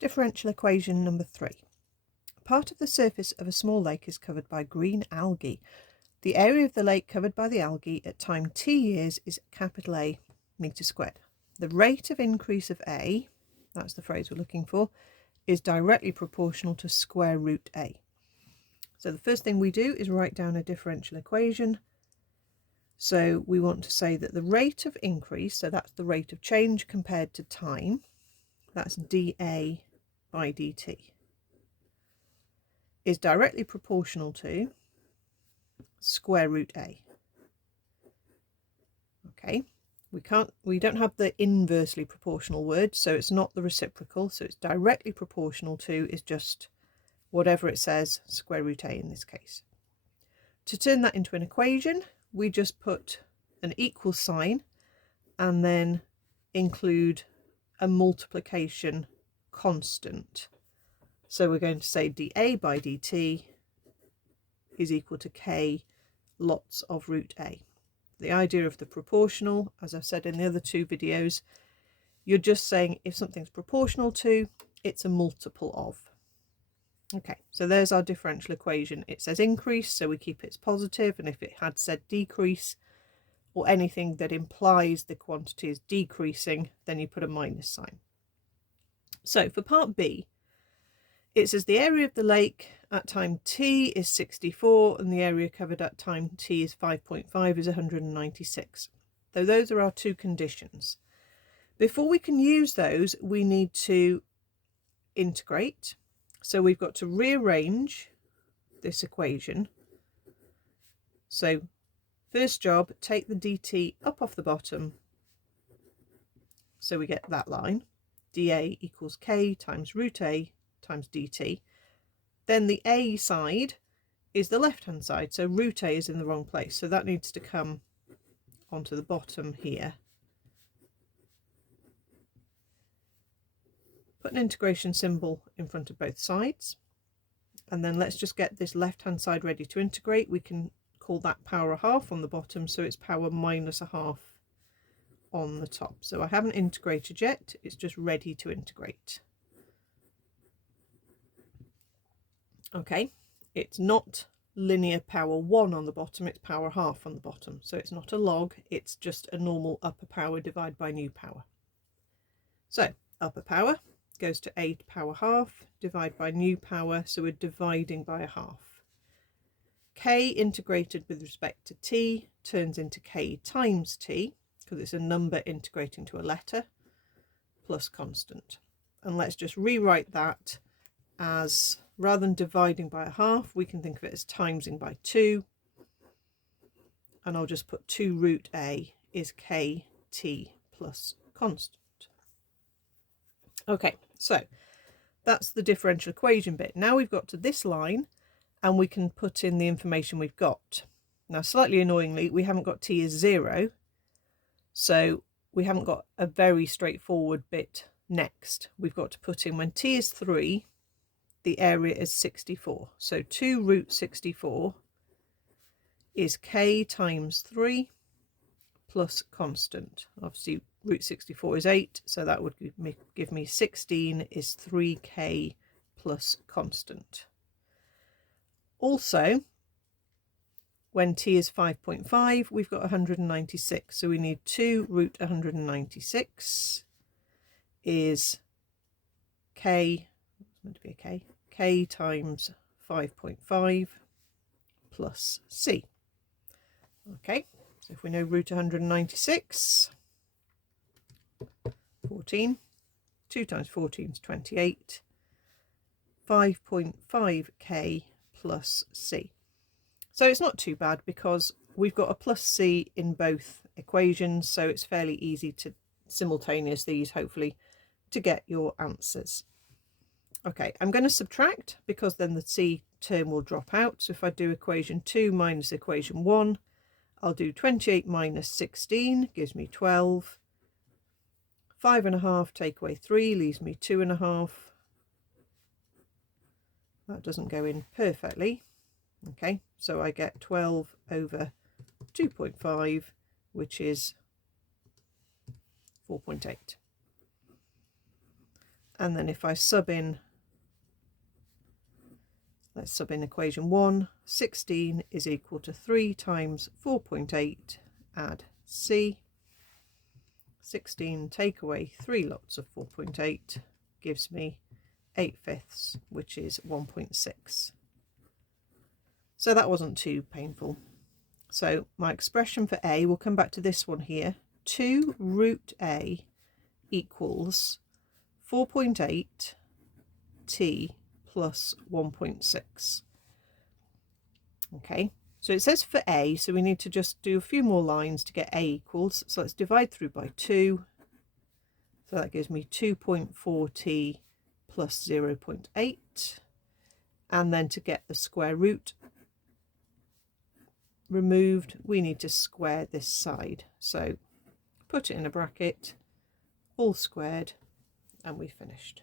Differential equation number 3. Part of the surface of a small lake is covered by green algae. The area of the lake covered by the algae at time t years is capital A metre squared. The rate of increase of A, that's the phrase we're looking for, is directly proportional to square root A. So the first thing we do is write down a differential equation. So we want to say that the rate of increase, so that's the rate of change compared to time, that's dA by dt, is directly proportional to square root A. Okay, we don't have the inversely proportional word, so it's not the reciprocal, so it's directly proportional to is just whatever it says, square root A in this case. To turn that into an equation, we just put an equal sign and then include a multiplication constant. So we're going to say dA by dt is equal to k lots of root A. The idea of the proportional, as I've said in the other two videos, you're just saying if something's proportional to, it's a multiple of. Okay, so there's our differential equation. It says increase, so we keep it positive, and if it had said decrease or anything that implies the quantity is decreasing, then you put a minus sign. So for part B, it says the area of the lake at time t is 64 and the area covered at time t is 5.5 is 196. So those are our two conditions. Before we can use those, we need to integrate. So we've got to rearrange this equation. So first job, take the dt up off the bottom. So we get that line, dA equals k times root A times dt. Then the A side is the left-hand side, so root A is in the wrong place. So that needs to come onto the bottom here. Put an integration symbol in front of both sides. And then let's just get this left-hand side ready to integrate. We can call that power a half on the bottom, so it's power minus a half on the top. So I haven't integrated yet, it's just ready to integrate. Okay, it's not linear power 1 on the bottom, it's power half on the bottom. So it's not a log, it's just a normal upper power divided by new power. So upper power goes to a to power half, divide by new power, so we're dividing by a half. K integrated with respect to t turns into k times t, because it's a number integrating to a letter, plus constant. And let's just rewrite that as, rather than dividing by a half, we can think of it as timesing by 2. And I'll just put 2 root A is kt plus constant. Okay, so that's the differential equation bit. Now we've got to this line and we can put in the information we've got. Now, slightly annoyingly, we haven't got t as 0, so we haven't got a very straightforward bit next. We've got to put in when t is 3, the area is 64. So 2 root 64 is k times 3 plus constant. Obviously, root 64 is 8, so that would give me 16 is 3k plus constant. Also, when t is 5.5, we've got 196, so we need 2 root 196 is k, it's meant to be a k times 5.5 plus c. Okay, so if we know root 196, 14, 2 times 14 is 28, 5.5k plus c. So it's not too bad because we've got a plus c in both equations, so it's fairly easy to simultaneous these, hopefully, to get your answers. Okay, I'm going to subtract because then the c term will drop out. So if I do equation 2 minus equation 1, I'll do 28 minus 16 gives me 12. 5.5 take away 3 leaves me 2.5. That doesn't go in perfectly. Okay, so I get 12 over 2.5, which is 4.8. And then if I sub in, let's sub in equation 1, 16 is equal to 3 times 4.8, add C. 16 take away 3 lots of 4.8 gives me 8/5, which is 1.6. So that wasn't too painful. So my expression for A, we'll come back to this one here, 2 root A equals 4.8 t plus 1.6. Okay, so it says for A, so we need to just do a few more lines to get A equals. So let's divide through by 2. So that gives me 2.4t plus 0.8. And then to get the square root removed, we need to square this side. So put it in a bracket, all squared, and we finished.